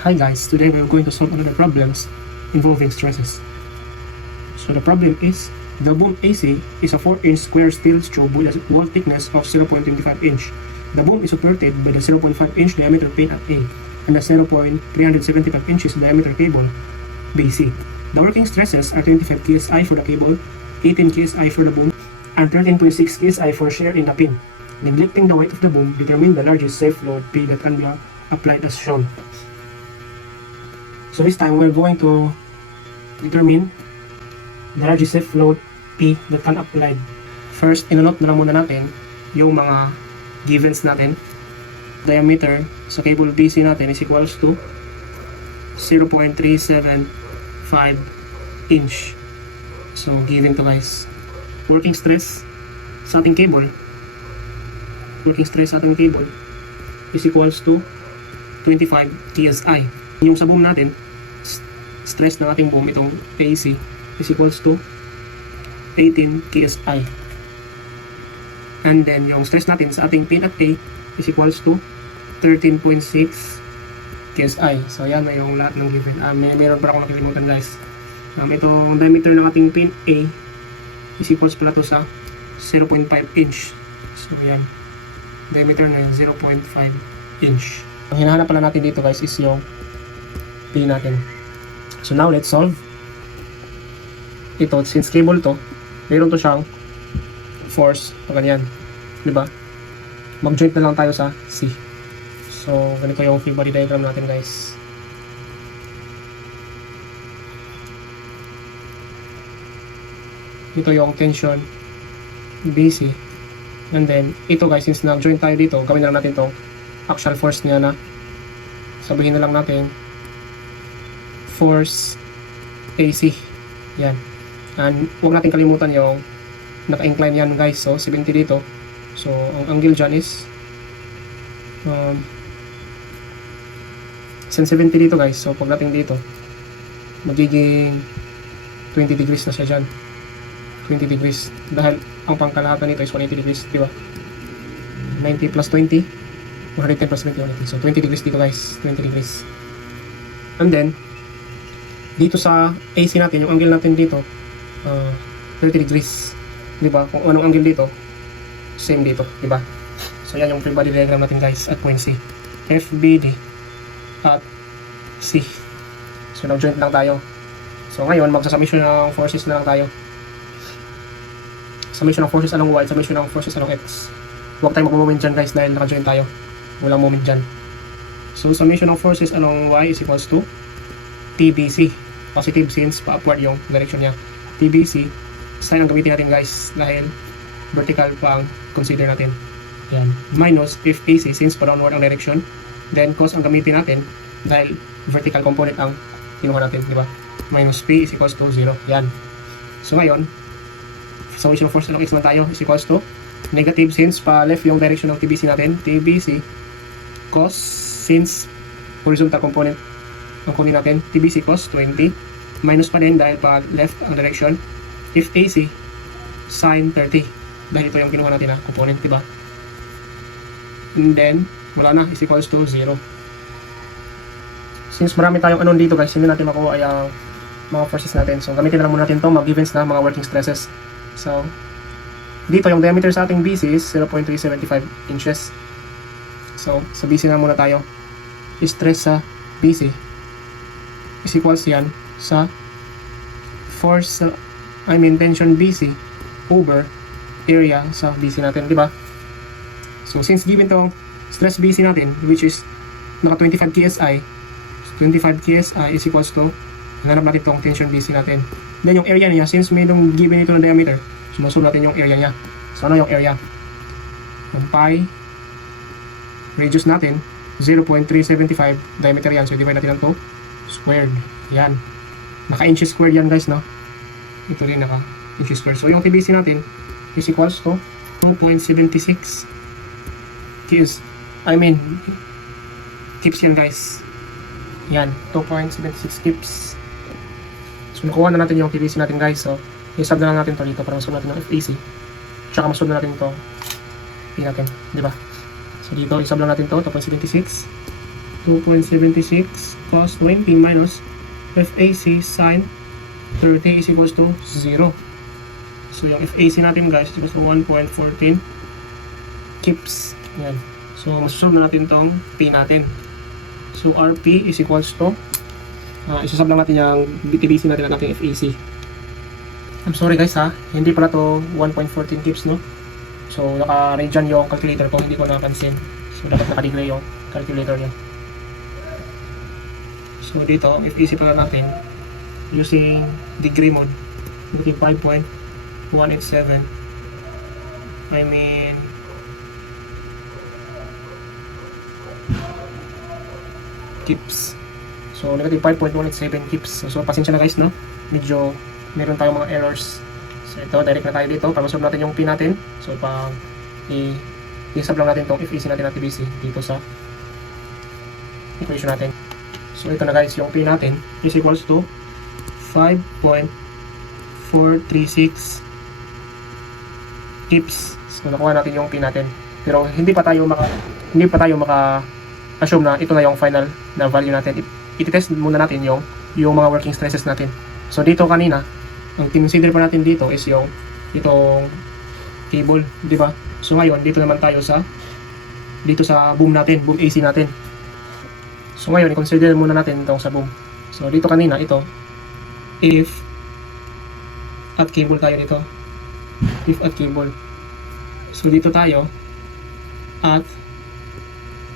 Hi guys, today we're going to solve another problems involving stresses. So the problem is, the boom AC is a 4-inch square steel tube with a wall thickness of 0.25 inch. The boom is supported by the 0.5 inch diameter pin at A and the 0.375 inches diameter cable BC. The working stresses are 25 kSI for the cable, 18 kSI for the boom, and 13.6 kSI for shear in the pin. Neglecting the weight of the boom, determine the largest safe load P that can be applied as shown. So this time, we're going to determine the largest safe load P that can applied. First, inunot na lang muna natin yung mga givens natin. Diameter sa cable BC natin is equals to 0.375 inch. So, given to guys. Working stress sa ating cable is equals to 25 kSI. Yung sa boom natin, stress ng ating boom, itong AC, is equals to 18 kSI. And then, yung stress natin sa ating pin at A is equals to 13.6 kSI. So, yan na yung lahat ng given. Meron pa akong nakilimutan guys. Itong diameter ng ating pin A is equals pala to sa 0.5 inch. So, yan. Diameter na yung 0.5 inch. Ang hinahanap pala natin dito guys is yung P natin. So now let's solve. Ito, since cable to, mayroon to siyang force o ganyan, di ba? Mag-joint na lang tayo sa C. So ganito yung free body diagram natin guys. Ito yung tension BC. And then ito guys, since nag-joint tayo dito, gawin na lang natin tong axial force niya na sabihin na lang natin force AC. Yan. And huwag natin kalimutan yung naka-incline yan guys. So 70 dito. So ang angle dyan is since 70 dito guys. So pag natin dito magiging 20 degrees na siya dyan. 20 degrees. Dahil ang pangkalahatan nito is 180 degrees. Diba? 90 plus 20 110 plus 20 180. So 20 degrees dito guys. 20 degrees. And then dito sa AC natin, yung angle natin dito 30 degrees, di ba? Kung anong angle dito, same dito, di ba? So yan yung free body diagram natin guys at point C. FBD at C. So nag-joint lang tayo. So ngayon, magsa-summation ng forces na lang tayo. Summation ng forces along Y, summation ng forces along X. Huwag tayong mag-moment dyan guys dahil naka-joint tayo. Walang moment dyan. So summation ng forces along Y is equals to TBC. Positive since pa-upward yung direction niya. TBC, sign ang gamitin natin guys dahil vertical pa ang consider natin. Yan. Minus if AC since pa-downward ang direction. Then cos ang gamitin natin dahil vertical component ang kinuha natin, di ba? Minus P is equals to 0. Yan. So ngayon, summation of force along X naman tayo is equals to negative since pa-left yung direction ng TBC natin. TBC cos since horizontal component ang kunin natin, TBC cos 20 minus pa din dahil pa left ang direction if AC sin 30 dahil ito yung kinuha natin na component, diba? And then wala na, is equals to 0. Since marami tayong anon dito guys, hindi natin makuha ay ang mga forces natin, so gamitin na lang muna natin to mga givens na mga working stresses. So dito yung diameter sa ating BC is 0.375 inches. So sa BC na muna tayo. Stress sa BC is equals yan sa force tension BC over area sa BC natin, di ba? So since given tong stress BC natin which is naka 25 kSI, 25 kSI is equals to, hanap natin tong tension BC natin. Then yung area niya, since may nung given ito na diameter, sinusunod natin yung area niya. So ano yung area? Yung pi radius natin 0.375 diameter yan, so divide natin ng 2 squared. Yan. Naka-inches squared yan guys, no? Ito rin naka-inches squared. So yung TBC natin is equals to 2.76 kips. Kips yan guys. Yan. 2.76 kips. So nakuha na natin yung TBC natin guys. So i-sub na lang natin to dito para masolve natin yung FAC. Tsaka masolve na natin to P natin. Diba? So dito i-sub lang natin to 2.76 2.76 cos 20 minus FAC sin 30 is equals to 0. So yung FAC natin guys is equals to 1.14 kips. Yan. So masosolve na natin tong P natin. So RP is equals to isasolve lang natin yung TBC natin at ating FAC. I'm sorry guys ha, hindi pala to 1.14 kips no. So naka-read dyan yung calculator ko, hindi ko napansin. So dapat naka-degree yung calculator niya. So dito, FAC pala natin using degree mode. Negative 5.187. I mean kips. So negative 5.187 kips. So pasensya na guys no. Medyo meron tayong mga errors. So ito, direct na tayo dito para masolve natin yung P natin. So pang i-sub lang natin tong FAC natin at TBC dito sa equation natin. So ito na guys, yung P natin is equals to 5.436 kips. So nakuha natin yung P natin. Pero hindi pa tayo maka assume na ito na yung final na value natin. I-test muna natin yung mga working stresses natin. So dito kanina, ang consider pa natin dito is yung itong cable, di ba? So ngayon dito naman tayo sa boom natin, boom AC natin. So ngayon i-consider muna natin itong sa boom. So dito kanina ito if at cable tayo dito. If at cable. So dito tayo at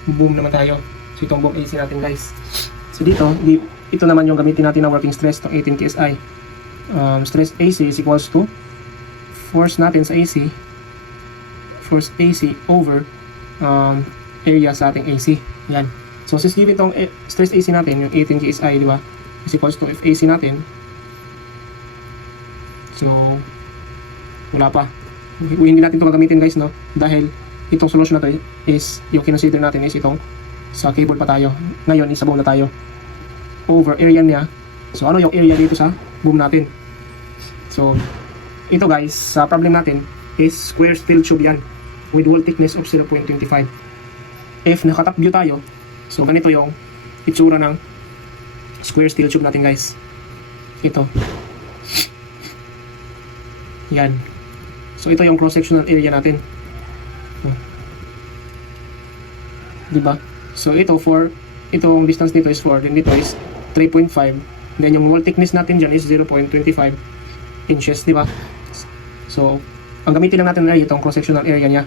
boom naman tayo. So itong boom AC natin guys. So dito, ito naman yung gamitin natin na working stress, itong 18 KSI. Stress AC is equals to force natin sa AC, force AC over area sa ating AC. Yan. So since given itong stress AC natin, yung 18 KSI, di ba? Is equals to FAC natin. So, wala pa. Hindi natin ito gagamitin guys, no? Dahil itong solution na to is, yung kinonsider natin is itong sa cable pa tayo. Ngayon, isa boom na tayo. Over area niya. So, ano yung area dito sa boom natin? So, ito guys, sa problem natin is square steel tube yan with wall thickness of 0.25. If nakatop view tayo, so ganito yung itsura ng square steel tube natin guys. Ito. Yan. So ito yung cross-sectional area natin. Diba? So ito itong distance dito is 4, then dito is 3.5. Then yung wall thickness natin dyan is 0.25 inches, diba? So, ang gamitin lang natin ay itong cross-sectional area niya.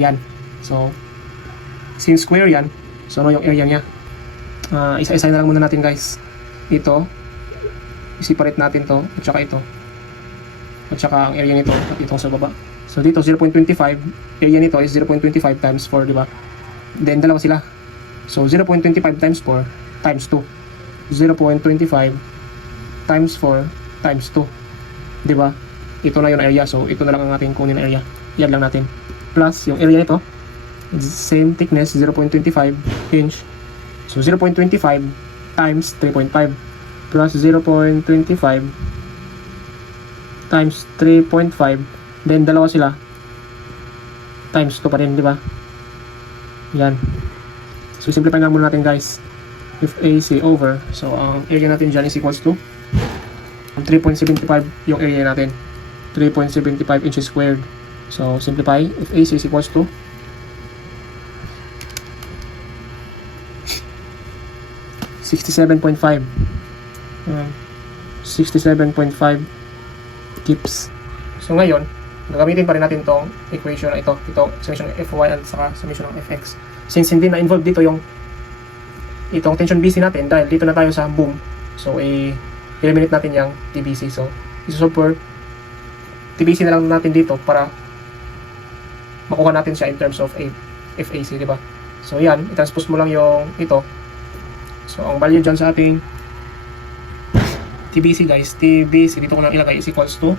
Yan. So, since square yan, so ano yung area niya? Isa-isa na lang muna natin guys. Ito, i-separate natin to, at saka ito. At saka ang area nito, at itong sa baba. So dito, 0.25, area nito is 0.25 times 4, diba? Then, dalawa sila. So, 0.25 times 4 times 2. 0.25 times 4 times 2. Diba? Ito na yung area. So, ito na lang ang ating kunin na area. Yan lang natin. Plus, yung area nito, same thickness, 0.25 inch. So, 0.25 times 3.5 plus 0.25 times 3.5. Then, dalawa sila. Times 2 pa rin, di ba? Yan. So, simplify nga muna natin guys. If AC over, so ang area natin dyan is equals to 3.75 yung area natin. 3.75 inches squared. So, simplify. If AC is equals to 67.5 kips. So, ngayon, gagamitin pa rin natin itong equation na ito. Itong summation ng Fy at saka summation ng Fx. Since hindi na involved dito itong tension BC natin, dahil dito na tayo sa boom, so eliminate natin yung TBC. So, isosolve for TBC na lang natin dito para makuha natin siya in terms of FAC, di ba? So, yan, i-transpose mo lang yung ito. So, ang value dyan sa ating TBC guys, TBC dito ko lang ilagay is equals to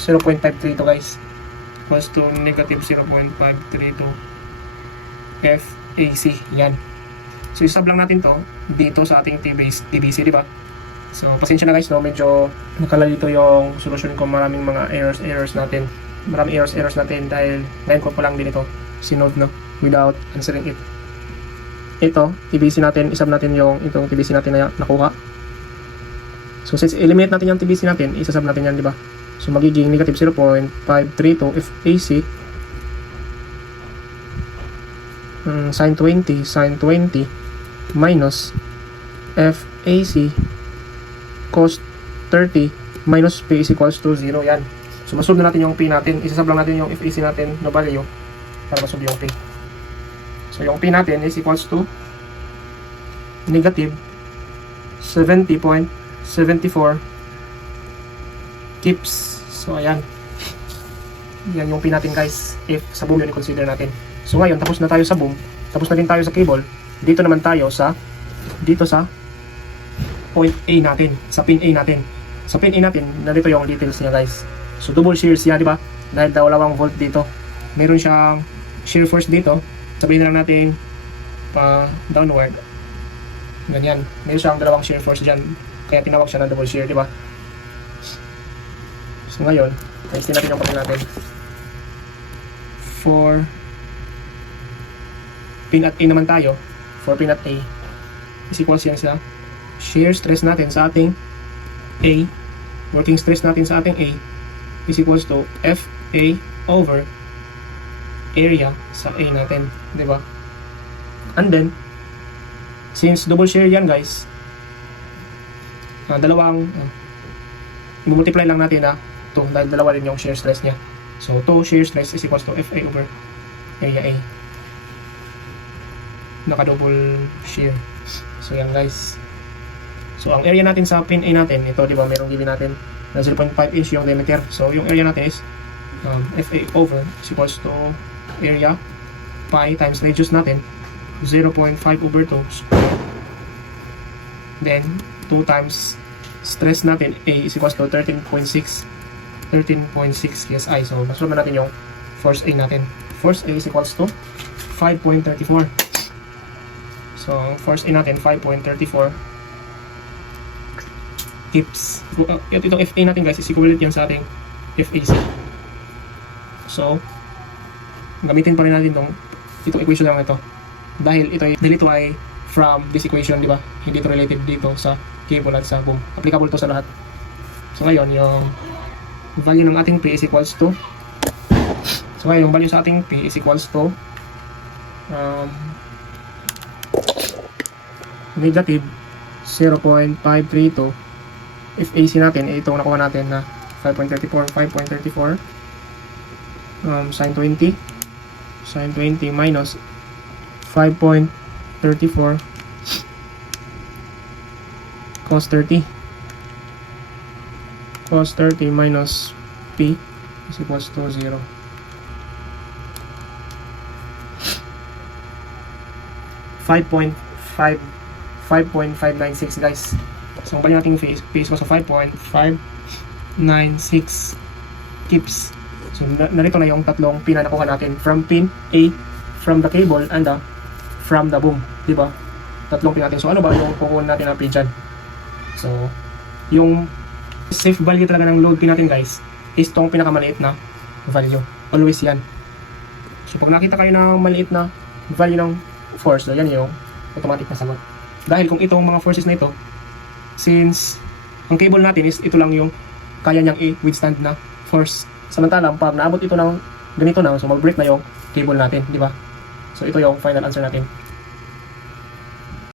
0.532 guys, equals to negative 0.532 FAC. Yan. So, isab lang natin to dito sa ating TBC, di ba? So, pasensya na guys, no? Medyo nakalalito yung solution ko. Maraming mga errors natin. Maraming errors natin dahil ngayon ko pa lang din ito sinolve, no? Without answering it. ito, TBC natin, isab natin yung itong TBC natin na nakuha. So since eliminate natin yung TBC natin, isasab natin yan, di ba? So magiging negative 0.532 if AC sin 20 minus FAC cos 30 minus P is equals to 0. Yan. So masolve na natin yung P natin. Isasab lang natin yung FAC natin na value para masolve yung P. So yung P natin is equals to negative 70.74 kips. So ayan. Yan yung P natin guys. If sa boom yun i-consider natin. So ngayon tapos na tayo sa boom. Tapos na din tayo sa cable. Dito naman tayo sa point A natin. Sa pin A natin. Sa pin A natin, narito yung details niya guys. So double shear siya, di ba? Dahil dalawang volt dito. Meron siyang shear force dito. Sabihin na lang natin pa downward. Ganyan. Meron siyang dalawang shear force dyan. Kaya tinawag siya na double shear, di ba? So ngayon, testin natin yung pagkain natin. For pin at A naman tayo. For pin at A is equals yan sa shear stress natin sa ating A. Working stress natin sa ating A is equals to FA over area sa A natin, di ba? And then since double shear yan guys, dalawang i-multiply lang natin na 2 dahil dalawa rin yung shear stress niya. So 2 shear stress is equals to FA over area A. Naka-double shear. So yan guys. So ang area natin sa pin A natin, ito di ba, merong given natin na 0.5 inch yung diameter. So yung area natin is FA over is equals to area pi times radius natin 0.5 over 2 square. Then 2 times stress natin A is equals to 13.6 psi. So nasolve natin yung force A natin. Force A is equals to 5.34. So ang force A natin 5.34 kips. Itong FA natin guys is equivalent yan sa ating FAC. So gamitin pa rin natin itong equation lang ito. Dahil ito ay from this equation, di ba? Hindi ito related dito sa cable at sa boom. Applicable to sa lahat. So ngayon, yung value ng ating P is equals to yung value sa ating P is equals to negative 0.532 if AC natin, itong nakuha natin na 5.34 sin 20 minus 5.34 cos 30 minus P is equals to 0. $5.596 guys. So ang bali nating phase was 5.596 kips. So narito na yung tatlong pin na nakuha natin from pin A, from the cable, and from the boom, di ba? Tatlong pin natin. So ano ba yung kukunin natin na pin dyan? So yung safe value talaga ng load pin natin guys is tong pinakamaliit na value. Always yan. So pag nakita kayo ng maliit na value ng force, so yan yung automatic na sagot. Dahil kung itong mga forces na ito, since ang cable natin is ito lang yung kaya niyang i-withstand na force. Samantalang pag naabot ito ng ganito na, so mag-break na yung cable natin, di ba? So ito yung final answer natin.